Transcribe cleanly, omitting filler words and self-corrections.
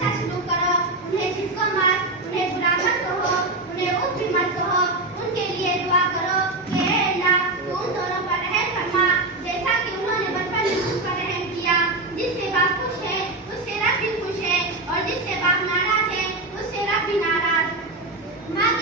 अच्छा सलूक करो, उन्हें झिटको मत, उन्हें बुरा मत कहो, उन्हें उफ भी मत कहो। उनके लिए दुआ करो कि हे अल्लाह तू उन दोनों पर रहम फरमा जैसा कि उन्होंने बचपन में मुझ पर रहम किया। जिससे बाप खुश है उससे रब भी खुश है और जिससे बाप नाराज है उससे रब भी नाराज। माँ